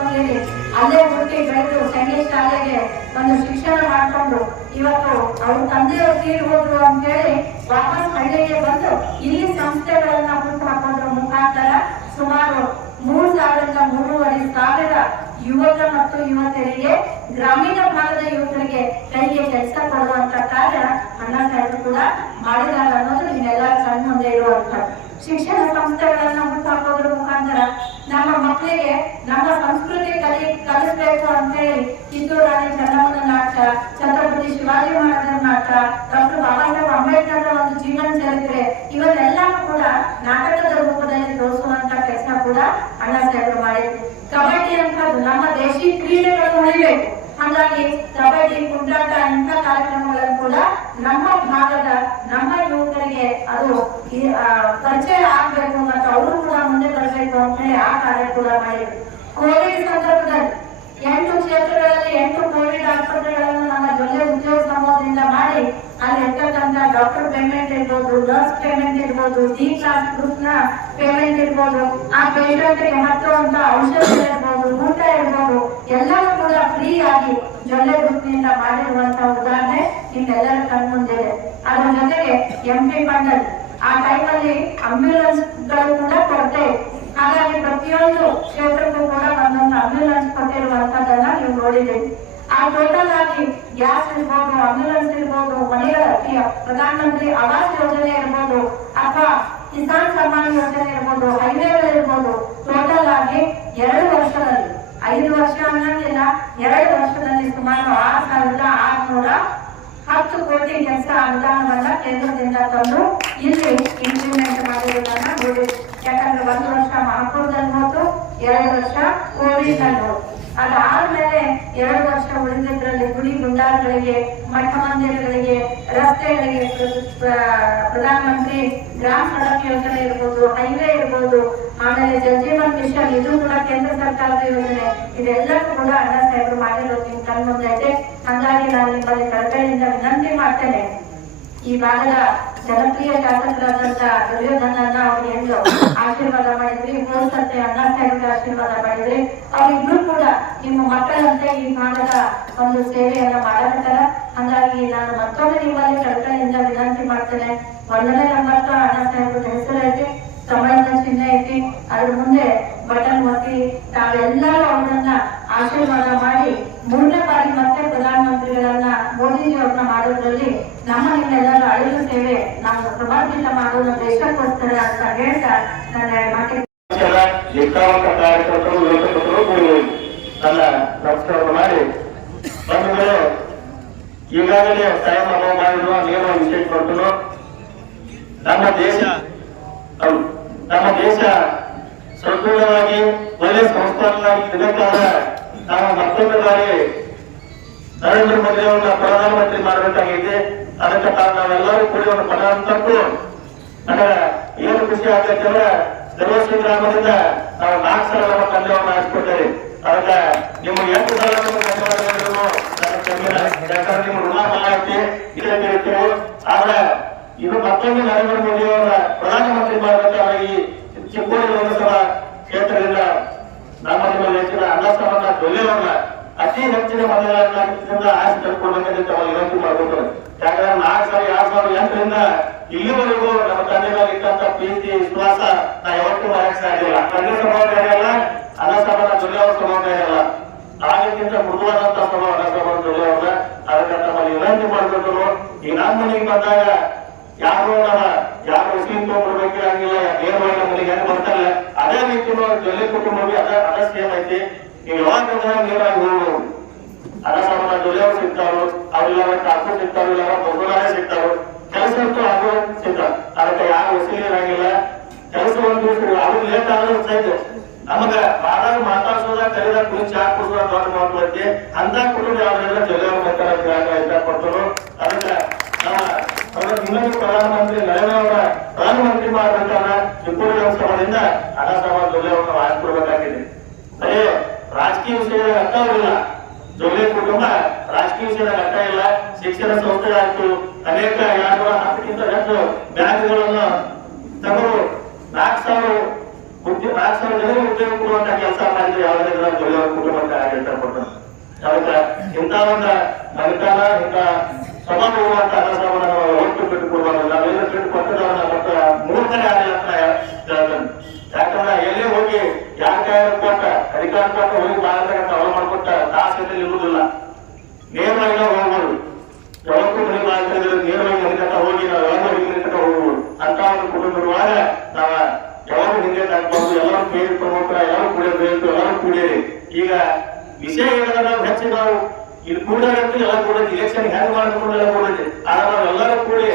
ನೀವು ಅಲ್ಲೇ ಹುಟ್ಟಿ ಬೆಳೆದು ಸೈನಿಕ ಶಾಲೆಗೆ ಒಂದು ಶಿಕ್ಷಣ ಮಾಡ್ಕೊಂಡು ಇವತ್ತು ಅವ್ರ ತಂದೆಯವರು ತೀರಿ ಅಂತ ಹೇಳಿ ವಾಪಸ್ ಹಳ್ಳಿಗೆ ಬಂದು ಇಲ್ಲಿ ಸಂಸ್ಥೆಗಳನ್ನ ಹುಟ್ಟು ಹಾಕೋದ್ರ ಮುಖಾಂತರ ಸುಮಾರು ಮೂರು ಸಾವಿರದ ಮೂರುವರೆ ಸಾವಿರ ಯುವಕ ಮತ್ತು ಯುವತಿಯರಿಗೆ ಗ್ರಾಮೀಣ ಭಾಗದ ಯುವಕರಿಗೆ ಕೈಗೆ ಕೆಲಸ ಕೊಡುವಂತ ಕಾರ್ಯ ಅಣ್ಣ ಸಾಹೇಬರು ಕೂಡ ಮಾಡಿದಾಗ ಅನ್ನೋದು ನಿಮ್ಮೆಲ್ಲ ಕಣ್ಣು ಮುಂದೆ ಇರುವಂತ ಶಿಕ್ಷಣ ಸಂಸ್ಥೆಗಳನ್ನ ಹುಟ್ಟಾಕೋದ್ರ ಮುಖಾಂತರ ನಮ್ಮ ಮಕ್ಕಳಿಗೆ ನಮ್ಮ ಸಂಸ್ಕೃತಿ ಕಲಿ, ಕಲಿಸ್ಬೇಕು ಅಂತ ಹೇಳಿ ಕಿತ್ತೂರು ರಾಣಿ ಚೆನ್ನಮ್ಮನ ನಾಟಕ ಛತ್ರಪತಿ ಶಿವಾಜಿ ಮಹಾರಾಜರ ನಾಟಕ ಡಾಕ್ಟರ್ ಬಾಬಾ ಸಾಹೇಬ್ ಅಂಬೇಡ್ಕರ್ ಒಂದು ಜೀವನ ಚರಿತ್ರೆ ಇವನ್ನೆಲ್ಲವೂ ಕೂಡ ನಾಟಕದ ರೂಪದಲ್ಲಿ ತೋರಿಸುವಂತ ಕೆಲಸ ಕೂಡ ಅಣ್ಣ ಸಾಹೇಬರು ಮಾಡಿದ್ರು. ಕಬಡ್ಡಿ ಅಂತದ್ದು ನಮ್ಮ ದೇಶಿ ಕ್ರೀಡೆಗಳು ಉಳಿಬೇಕು ಹಾಗಾಗಿ ಕಬಡ್ಡಿ ಕುಂಟಾಟ ಇಂಥ ಕಾರ್ಯಕ್ರಮಗಳನ್ನು ಕೂಡ ನಮ್ಮ ಭಾಗದ, ನಮ್ಮ ಯುವಕರಿಗೆ ಅದು ಪರಿಚಯ ಆಗ್ಬೇಕು ಮತ್ತು ಅವರು ಕೂಡ ಮುಂದೆ ಬರಬೇಕು ಅಂತ ಆ ಕಾರ್ಯ ಕೂಡ ಮಾಡಿದ್ರು. ಕೋವಿಡ್ ಸಂದರ್ಭದಲ್ಲಿ ಎಂಟು ಕ್ಷೇತ್ರಗಳಲ್ಲಿ ಎಂಟು ಕೋವಿಡ್ ಆಸ್ಪತ್ರೆಗಳನ್ನು ನಮ್ಮ ಜೊತೆ ಉದ್ಯೋಗ ಸಮೂಹದಿಂದ ಮಾಡಿ ಅಲ್ಲಿ ಇರ್ತಕ್ಕಂಥ ಡಾಕ್ಟರ್ ಪೇಮೆಂಟ್ ಇರ್ಬೋದು ನರ್ಸ್ ಪೇಮೆಂಟ್ ಇರ್ಬೋದು ಡಿ ಕ್ಲಾಸ್ ಗ್ರೂಪ್ನ ಪೇಮೆಂಟ್ ಇರ್ಬೋದು, ಆ ಪೇಷಂಟ್ಗೆ ಹತ್ತುವಂತ ಔಷಧ ಊಟ ಎಲ್ಲವೂ ಕೂಡ ಫ್ರೀ ಆಗಿ ಜೊಲ್ಲೆ ಗ್ರೂಪ್ನಿಂದ ಮಾಡಿರುವಂತ ಉದಾಹರಣೆ ನಿಮ್ಮೆಲ್ಲರ ಕಣ್ಮುಂದಿದೆ ಅದರ ಜೊತೆಗೆ ಎಂ ಪಿ ಪಂಡಲ್ ಆ ಟೈಮಲ್ಲಿ ಅಂಬ್ಯುಲೆನ್ಸ್ಗಳು ಕೂಡ ಕೊರತೆ. ಹಾಗಾಗಿ ಪ್ರತಿಯೊಂದು ಕ್ಷೇತ್ರಕ್ಕೂ ಕೂಡ ಒಂದೊಂದು ಅಂಬ್ಯುಲೆನ್ಸ್ ಕೊಟ್ಟಿರುವಂತದನ್ನ ನೀವು ನೋಡಿದ್ದೀರಿ ಆ ಟೋಟಲ್ ಆಗಿ ಗ್ಯಾಸ್ ಇರ್ಬೋದು ಅಂಬ್ಯುಲೆನ್ಸ್ ಇರ್ಬೋದು ಮನೆಗಳ ಪ್ರಧಾನ ಮಂತ್ರಿ ಆವಾಸ್ ಯೋಜನೆ ಇರ್ಬೋದು, ಅಥವಾ ಕಿಸಾನ್ ಸಮ್ಮಾನ್ ಯೋಜನೆ ಇರ್ಬೋದು ಹೈವೇಗಳು ಇರ್ಬೋದು ಟೋಟಲ್ ಆಗಿ ಎರಡು ವರ್ಷದಲ್ಲಿ, ಐದು ವರ್ಷ ಅನ್ನೋದಿಲ್ಲ ಎರಡು ವರ್ಷದಲ್ಲಿ ಸುಮಾರು ಆರು ಸಾವಿರದ ಆರ್ನೂರ ಹತ್ತು ಕೋಟಿ ಕೆಲಸ ಅನುದಾನವನ್ನ ಕೇಂದ್ರದಿಂದ ತಂದು ಇಲ್ಲಿ ಇಂಪ್ಲಿಮೆಂಟ್ ಮಾಡಿರೋದನ್ನ ನೋಡಿ. ಯಾಕಂದ್ರೆ ಒಂದು ವರ್ಷ ಮಹಾಪುರದಲ್ಲಿ ಎರಡು ವರ್ಷ ಕೋವಿಡ್ ಹೋತು ಅದಾದ್ಮೇಲೆ ಎರಡು ವರ್ಷ ಉಳಿದಿದ್ರಲ್ಲಿ ಗುಡಿ ಗುಂಡಾರ್ಗಳಿಗೆ, ಮಠ ಮಂದಿರಗಳಿಗೆ, ರಸ್ತೆಗಳಿಗೆ ಪ್ರ- ಪ್ರ- ಪ್ರಧಾನ ಮಂತ್ರಿ ಗ್ರಾಮ ಸಡಕ್ ಯೋಜನೆ ಇರ್ಬೋದು, ಹೈವೇ ಇರ್ಬೋದು, ಆಮೇಲೆ ಜಲಜೀವನ್ ಮಿಷನ್, ಇದು ಕೂಡ ಕೇಂದ್ರ ಸರ್ಕಾರದ ಯೋಜನೆ. ಇದೆಲ್ಲವೂ ಕೂಡ ಅಣ್ಣ ಸಾಹೇಬರು ಮಾಡಿರೋದು ನಿಮ್ ಕಣ್ಮುಂದೈತೆ ಹಾಗಾಗಿ ನಾನು ನಿಮ್ಮಲ್ಲಿ ಕಳಕಳಿಯಿಂದ ವಿನಂತಿ ಮಾಡ್ತೇನೆ. ಈ ಭಾಗದ ಜನಪ್ರಿಯ ಶಾಸಕರಾದಂತ ದುರ್ಯೋಧನನ್ನ ಅವ್ರಿಗೆ ಹೆಣ್ಣು ಆಶೀರ್ವಾದ ಮಾಡಿದ್ರಿ ಮೂರು ಸಂತೆ ಅಣ್ಣ ಸಾಹೇಬ್ರಿಗೆ ಆಶೀರ್ವಾದ ಮಾಡಿದ್ರಿ, ಅವರಿಬ್ರು ಕೂಡ ನಿಮ್ಮ ಮಕ್ಕಳಂತೆ ಈ ಭಾಗದ ಒಂದು ಸೇವೆಯನ್ನ ಮಾಡಕತ್ತಾರ. ಹಾಗಾಗಿ ನಾನು ಮತ್ತೊಮ್ಮೆ ನಿಮ್ಮಲ್ಲಿ ಕಳಕಳಿಯಿಂದ ವಿನಂತಿ ಮಾಡ್ತೇನೆ. ಒಂದನೇ ನಂಬರ್ ಅಣ್ಣ ಸಾಹೇಬ್ರ ಹೆಸರು ಐತಿ ಕಮಲದ ಚಿಹ್ನೆ ಐತಿ. ಅದ್ರ ಮುಂದೆ ಬಟನ್ ಒತ್ತಿ, ತಾವೆಲ್ಲರೂ ಅವರನ್ನ ಆಶೀರ್ವಾದ ಮಾಡಿ ಮೂರನೇ ಬಾರಿ ಮತ್ತೆ ಪ್ರಧಾನಮಂತ್ರಿಗಳನ್ನ ಮೋದಿಜಿ ಅವ್ರನ್ನ ಮಾಡೋದ್ರಲ್ಲಿ ನಮ್ಮ ನಿಮ್ಮೆಲ್ಲರ ಅಳಿಲು ಸೇವೆ ನಾವು ಪ್ರಭಾವಿತ ಮಾಡೋದು ದೇಶಕ್ಕೋಸ್ಕರ ಅಂತ ಹೇಳ್ತಾ ನನ್ನ ಮಾತಿ ಮಾಡಿ. ಈಗಾಗಲೇ ಸ್ವಯಂ ಅನುಭವ ಮಾಡಿರುವ ನೇರ ವಿಶೇಷ ನಮ್ಮ ದೇಶ ನಮ್ಮ ದೇಶ ಸಂಪೂರ್ಣವಾಗಿ ಒಳ್ಳೆ ಸಂಸ್ಥಾನವಾಗಿ ಇರಬೇಕಾದ್ರೆ ನಾವು ಮತ್ತೊಂದು ಬಾರಿ ನರೇಂದ್ರ ಮೋದಿ ಅವರನ್ನ ಪ್ರಧಾನಮಂತ್ರಿ ಮಾಡಬೇಕಾಗಿದೆ ಅದಕ್ಕೆ ತಾವು ನಾವೆಲ್ಲರೂ ಕೂಡಿ ಒಂದು ಪದ ಅಂತಂದು ನನಗ ಏನು ಖುಷಿ ಆಗ್ತೈತೆ ಅಂದ್ರೆ ದೇವಸ್ಥಿ ಗ್ರಾಮದಿಂದ ನಾವು ನಾಲ್ಕು ಸಲ ನಮ್ಮ ತಂದೆಯವ್ರನ್ನ ಹಾಕ್ಕೊಟ್ಟೇವೆ ಅದಕ್ಕೆ ನಿಮ್ಗೆ ಎಂಟು ಸಲ ಯಾಕಂದ್ರೆ ನಿಮ್ಮ ಇದೇ ಮತ್ತೊಂದು ನರೇಂದ್ರ ಮೋದಿ ಅವರ ಪ್ರಧಾನಮಂತ್ರಿ ಮಾಡಬೇಕಾದ್ರೆ ಈ ಚಿಕ್ಕೋಡಿ ಲೋಕಸಭಾ ಕ್ಷೇತ್ರದಿಂದ ನಮ್ಮ ನಿಮ್ಮ ನೆಚ್ಚಿನ ಅನ್ನ ದೊಲ್ಲೆಯವರನ್ನ ಅತಿ ಹೆಚ್ಚಿನ ಮತಗಳನ್ನ ಆಯ್ಕೆ ತಂದ್ಕೊಡ್ಬೇಕಂತ ತಾವು ವಿನಂತಿ ಮಾಡ್ಕೊತಾರೆ. ಯಾಕಂದ್ರೆ ನಾಲ್ಕು ಸಾವಿರ ಎರಡ್ ಸಾವಿರದ ಎಂಟರಿಂದ ಇಲ್ಲಿವರೆಗೂ ನಮ್ಮ ತಂದೆ ಮೇಲೆ ಇಟ್ಟಂತ ಪ್ರೀತಿ, ವಿಶ್ವಾಸ ನಾ ಯಾವತ್ತೂ ಮರೆಯಕ್ ಸಾಧ್ಯವಿಲ್ಲ ತಂದೆ ಸ್ವಭಾವ ಅಲ್ಲ, ಅನ್ನ ಸಾಮನ್ನ ದೊಲ್ಲೆಯವರ ಸ್ವಭಾವ ಅಲ್ಲ. ಆಗಿಂತ ಮೃದುವಾದಂತ ಸ್ವಭಾವ ಅನ್ನ ಸಾಮನ್ನ ದೊಲ್ಲೆಯವ್ರನ್ನ ಅದಕ್ಕೆ ತಮ್ಮಲ್ಲಿ ವಿನಂತಿ ಮಾಡ್ಬೇಕು ಈ ನಮ್ಮ ಮನೆಗೆ ಬಂದಾಗ ಯಾರು ನಮ್ಮ, ಯಾರು ಮುಸ್ಲಿಂ ನೇರವಾಗಿ ನಮ್ಮ ಮನೆಗೆ ಹೆಂಗ್ ಅದೇ ರೀತಿ ಜೊಲ್ಲೆ ಅದ ಅದ ಸೇಮ್ ಐತಿ. ನೀವು ಯಾವಾಗ ನೀರಾಗಿ ಹೋಗ್ಬೋದು ಅದ ಸಾಮಾನ್ಯ ಜೊಲ್ಲೆಯವರು ಸಿಗ್ತಾರು ಅವ್ರೆಲ್ಲ ಕಾಕು ಸಿಗ್ತಾರು ಇಲ್ಲ ಬೊಬ್ಬಲಾರೆ ಸಿಗ್ತಾರು. ಕೆಲಸ ಅದು ಸಿಗ್ತಾವ ಅದಕ್ಕೆ ವಸೂಲಿ ಇರಂಗಿಲ್ಲ ಕೆಲಸ ಒಂದು ಅದು ಲೇಟ್ ಸಹಿತ. ನಮಗ ಬಾಳಾಗ ಮಾತಾಡ್ಸೋದ, ಕರೆದ ಕುಳಿ ಚಾ ಕುಡಿಸೋದ ದೊಡ್ಡ ಮಾತು ಬಗ್ಗೆ ಅಂತ ಕುಟುಂಬ ಯಾವ್ದ್ರೆಲ್ಲ ಜೊಲ್ಲೆಯವ್ರ ಬೇಕಾದ್ರೆ ಇಷ್ಟಪಟ್ಟರು ಅದಕ್ಕೆ ನಮ್ಮ ಇನ್ನೊಂದು ಪ್ರಧಾನಮಂತ್ರಿ ನರೇಂದ್ರ ಅವರ ಪ್ರಧಾನಮಂತ್ರಿ ಮಾಡಬೇಕಾದ್ರೆ ಚಿಕ್ಕೋಡಿ ಲೋಕಸಭಾದಿಂದ ಹಣ ಸಭಾ ಜೊಲ್ಲೆ ಅವರನ್ನು ಮಾಡಿಕೊಡ್ಬೇಕಾಗಿದೆ ಅದೇ ರಾಜಕೀಯ ವಿಷಯದಾಗ ಅರ್ಥ ಅವರಿಲ್ಲ ಜೊಲ್ಲೆ ಕುಟುಂಬ ರಾಜಕೀಯ ವಿಷಯದಾಗ ಅರ್ಥ ಇಲ್ಲ. ಶಿಕ್ಷಣ ಸಂಸ್ಥೆಗಳಾಯ್ತು ಅನೇಕ ಎರಡು ಹತ್ತಕ್ಕಿಂತ ಹೆಚ್ಚು ಬ್ಯಾಂಕ್ಗಳನ್ನು ತಗೊಂಡು ನಾಲ್ಕು ಸಾವಿರ ನಾಲ್ಕು ಸಾವಿರ ಜನರಿಗೆ ಉದ್ಯೋಗ ಕೊಡುವಂತ ಕೆಲಸ ಮಾಡಿದ್ರೆ ಯಾವುದೇ ಜೊಲ್ಲೆ ಕುಟುಂಬಕ್ಕೆ ಆಡಳಿತ ಹೇಳ್ತಾರೆ ಅದಕ್ಕೆ ಇಂಥ ಒಂದು ಮನೆತನ ಇಂಥ ಸಭಾ ಹೋಗುವಂತ ಅನಸವನ್ನು ನಾವು ಒಟ್ಟು ಬಿಟ್ಟು ಕೊಡಬಾರ್ದು. ನಾವೆಲ್ಲ ಬಿಟ್ಟು ಕೊಟ್ಟದವನ್ನ ಮತ್ತೆ ಮೂರನೇ ಆಡಳಿತ ಹೇಳ್ತೇನೆ. ಯಾಕಂದ್ರೆ ಎಲ್ಲೇ ಹೋಗಿ ಕೈಯಾರ ಕೊಟ್ಟ ಅಧಿಕಾರ ಕೊಟ್ಟ ಹೋಗಿ ಬಾಳದಾಗ ಅವಳ ಮಾಡ್ಕೊಟ್ಟ ದಾಸದಲ್ಲಿ ಇರುವುದಿಲ್ಲ ನೇರವಾಗಿ ನಾವು ಹೋಗ್ಬೋದು. ಯಾವತ್ತೂ ಮನೆ ನೇರವಾಗಿ ಮನೆ ಕಟ್ಟ ಹೋಗಿ ನಾವು ಕಟ್ಟ ಹೋಗ್ಬೋದು. ಅಂತ ಒಂದು ಕುಟುಂಬ ಇರುವಾಗ ನಾವ ಯಾವಾಗ ಹಿಂದೆ ಹಾಕ್ಬಾರ್ದು ಎಲ್ಲರೂ ಬೇರೆ ಪ್ರಮುಖರ ಎಲ್ಲರೂ ಕುಡಿಯಬೇಕು ಎಲ್ಲರೂ ಕುಡಿಯರಿ ಈಗ ವಿಷಯ ಹೇಳಿದ್ರೆ ನಾವು ಹೆಚ್ಚು ನಾವು ಇಲ್ಲಿ ಕೂಡ ಎಲ್ಲ ಕೂಡ ಇಲೆಕ್ಷನ್ ಹೆಂಗ್ ಮಾಡ್ಕೊಂಡು ಎಲ್ಲ ಕೂಡೈತಿ ಆದ್ರೆ ನಾವು ಎಲ್ಲರೂ ಕೂಡಿ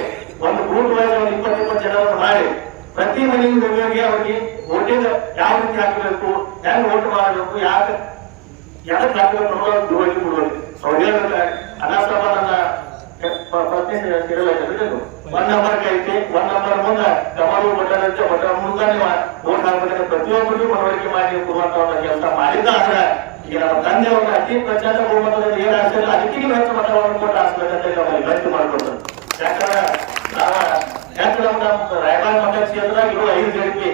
ಒಂದು ಗ್ರೂಪ್ ವೈಸ್ ಒಂದು ಇಪ್ಪತ್ತು ಇಪ್ಪತ್ತು ಜನರನ್ನು ಮಾಡಿ ಪ್ರತಿ ಮನೆಗೂ ಹೋಗಿ ಅವ್ರಿಗೆ ವೋಟಿಂಗ್ ಯಾವ ರೀತಿ ಹಾಕಬೇಕು ಹೆಂಗ್ ವೋಟ್ ಮಾಡಬೇಕು ಯಾಕೆ ಯಾಕೆ ಹಾಕಬೇಕು ಅನ್ನೋದು ಹೋಗಿ ಬಿಡೋದು ಅವ್ರು ಹೇಳಿದ್ರೆ ಅನಾಸಭ ನನ್ನ ಪತ್ನಿ ಸಿರಲ್ಲ ಒಂದ್ ನಂಬರ್ ಕೈತಿ ಒಂದ್ ನಂಬರ್ ಮುಂದ ಬಟನ್ ಐತಿ ಬಟನ್ ಮುಂದ ನೀವು ವೋಟ್ ಹಾಕ್ಬೇಕು ಪ್ರತಿಯೊಬ್ಬರಿಗೂ ಮನವರಿಕೆ ಮಾಡಿ ಕೊಡುವಂತ ಕೆಲಸ ಮಾಡಿದ್ದಾದ್ರೆ ಈಗ ನಮ್ಮ ತಂದೆಯವ್ರ ಅತಿ ಪ್ರಚಾರ ಬಹುಮತದಲ್ಲಿ ಏನ್ ಆಸೆ ಅದಕ್ಕೆ ನೀವು ಹೆಚ್ಚು ಮತವನ್ನು ಕೊಟ್ಟು ಆಸ್ಬೇಕಂತ ನಾವು ವಿನಂತಿ ಮಾಡ್ಕೊಳ್ತಾರೆ ಯಾಕಂದ್ರೆ ನಾವ ನಮ್ಮ ರಾಯಬಾಗ ಮತಕ್ಷೇತ್ರ ಇರೋ ಐದು ಜಡಿಪಿ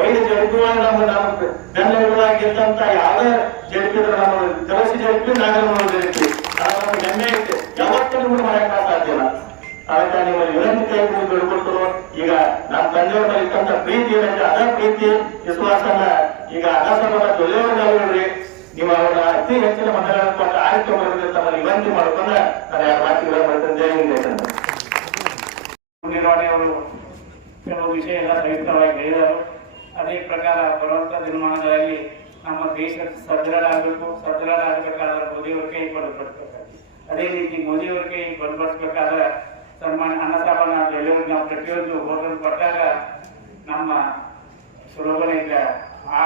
ಐದು ಜಡಿಪಿ ನಮ್ಮ ನಮ್ಮ ಬೆನ್ನೆಲುಬಾಗಿ ಇದ್ದಂತ ಯಾವುದೇ ಜಡಿಪಿ ಇದ್ರೆ ನಮ್ಮ ಕಲಸಿ ಜಡಿಪಿ ನಾಗರಮೂಲ ಜಡಿಪಿ ಅದು ನಮ್ಗೆ ಹೆಮ್ಮೆ ಐತೆ ಯಾವತ್ತೂ ನಿಮ್ಗೆ ಮಾಡಕ್ ಸಾಧ್ಯ ಇಲ್ಲ ಅದಕ್ಕೆ ನೀವು ವಿನಂತಿಯಾಗಿ ಬಿಡ್ಕೊಡ್ತರು ಈಗ ನಮ್ಮ ತಂದೆಯವ್ರ ಮೇಲೆ ಇಟ್ಟಂತ ಪ್ರೀತಿ ಏನಂದ್ರೆ ಅದ ಪ್ರೀತಿ. ವಿಶ್ವಾಸನ ಈಗ ಅನಸಭದ ಜೊಲ್ಲೆಯವ್ರಿ ನೀವು ಅವರ ಅತಿ ಹೆಚ್ಚಿನ ಮತಗಳನ್ನು ಕೊಟ್ಟ ಆಯ್ಕೆ ಮಾಡಿದ್ರೆ ತಮ್ಮಲ್ಲಿ ವಿನಂತಿ ಮಾಡ್ಕೊಂಡ್ರೆ ನಾನು ಎರಡು ಮಾತಿಗಳ ಜೈ ನಿರ್ವಹಣೆಯವರು ಕೆಲವು ವಿಷಯ ಎಲ್ಲ ಸಹಿತವಾಗಿ ಹೇಳಿದರು. ಅದೇ ಪ್ರಕಾರ ಬರುವಂತ ನಿರ್ಮಾಣಗಳಲ್ಲಿ ನಮ್ಮ ದೇಶ ಸದೃಢ ಆಗಬೇಕು ಸದೃಢ ಆಗಬೇಕಾದ್ರೆ ಮೋದಿಯವ್ರ ಕೈ ಬಲಪಡಿಸ್ಬೇಕು ಅದೇ ರೀತಿ ಮೋದಿಯವ್ರ ಕೈ ಬಲಪಡಿಸ್ಬೇಕಾದ್ರೆ ಸನ್ಮಾನ ಅನ್ನಸಾಬನ ಎಲ್ಲರಿಗೂ ನಾವು ಪ್ರತಿಯೊಂದು ಹೋಟೆಲ್ ಕೊಟ್ಟಾಗ ನಮ್ಮ ಸ್ಲೋಗನ್ ಇಲ್ಲ ಆ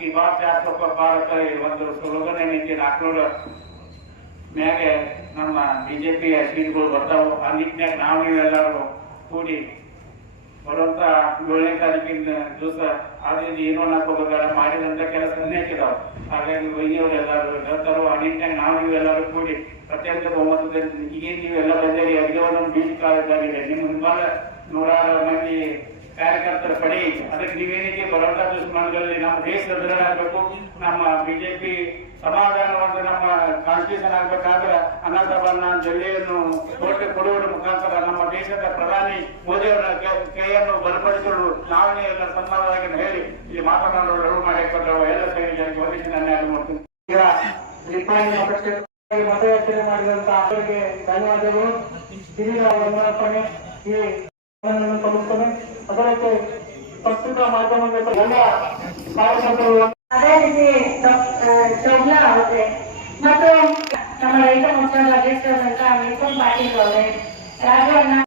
ಈ ಭಾರತ ಶಾಸಕ ಭಾರತ ಒಂದು ಸ್ಲೋಗನ್ ಏನೈತಿ ನಾಲ್ಕುನೂರ ಮ್ಯಾಗೆ ನಮ್ಮ ಬಿಜೆಪಿಯ ಸೀಟ್ಗಳು ಬರ್ತಾವು. ಆ ನಿಟ್ಟಿನಾಗ ನಾವು ನೀವೆಲ್ಲರೂ ಕೂಡಿ ಬರುವಂತ ಏಳನೇ ತಾರೀಕಿನ ದಿವಸ ಅದರಿಂದ ಏನೋ ಹಾಕೋಬೇಕಾದ್ರೆ ಮಾಡಿದಂತ ಕೆಲಸ ಅನೇಕಿದಾವ ಹಾಗಾಗಿ ವೈದ್ಯವರು ಎಲ್ಲರೂ ಹೇಳ್ತಾರೋ ಆ ನಿಟ್ಟಿನಾಗ ನಾವು ನೀವೆಲ್ಲರೂ ಕೂಡಿ ಪ್ರತ್ಯೇಕ ಬಹುಮತದಲ್ಲಿ ಈಗೇನು ನೀವೆಲ್ಲ ಬಂದಿರಿ ಅಭಿನವನ ಬೀಜ ಕಾಲದಾಗಿದೆ ನಿಮ್ಮ ಹಿಂಬಾಲ ನೂರಾರು ಮಂದಿ ಕಾರ್ಯಕರ್ತರ ಪಡೆ ಅದಕ್ಕೆ ನಮ್ಮ ದೇಶ ದೃಢ ಆಗಬೇಕು ಬಿಜೆಪಿ ನಮ್ಮ ಕಾನ್ಸ್ಟಿಟ್ಯೂಷನ್ ಆಗ್ಬೇಕಾದ್ರೆ ಅನ್ನಸಭನ್ನ ಕೊಟ್ಟು ಕೋಟೆ ಕೊಡುವುದರ ಮುಖಾಂತರ ನಮ್ಮ ದೇಶದ ಪ್ರಧಾನಿ ಮೋದಿಯವರ ಕೈಯನ್ನು ಬಲಪಡಿಸಲು ನಾವೇ ಎಲ್ಲ ಸನ್ಮಾನವಾಗಿ ಹೇಳಿ ಈ ಮಾತನಾಡಲು ಮಾಡಿಕೊಟ್ಟರು ಎಲ್ಲ ಸೈನಿಕರಿಗೆ ವಂದಿಸಿ ನನ್ನ ಮಾಡ್ತೀನಿ. ಈಗ ಮತಯಾಚನೆ ಮಾಡಿದಂತ ಅವರಿಗೆ ಧನ್ಯವಾದಗಳು. ಹಿರಿಯ ವಂದನಾರ್ಪಣೆ ಈ ಸಲ್ಲಿಸುತ್ತೇನೆ ಅದಕ್ಕೆ ಪ್ರಸ್ತುತ ಮಾಧ್ಯಮದ ಎಲ್ಲ ಕಾರ್ಯಕರ್ತರು ಅದೇ ರೀತಿ ಚೌಗ್ಲಾ ಅವ್ರೆ ಮತ್ತು ನಮ್ಮ ರೈತ ಮುಖಂಡ ಅಧ್ಯಕ್ಷರಾದಂತಹ ಮಿಥುನ್ ಪಾಟೀಲ್ ಅವರೇ ರಾಘವಣ್ಣ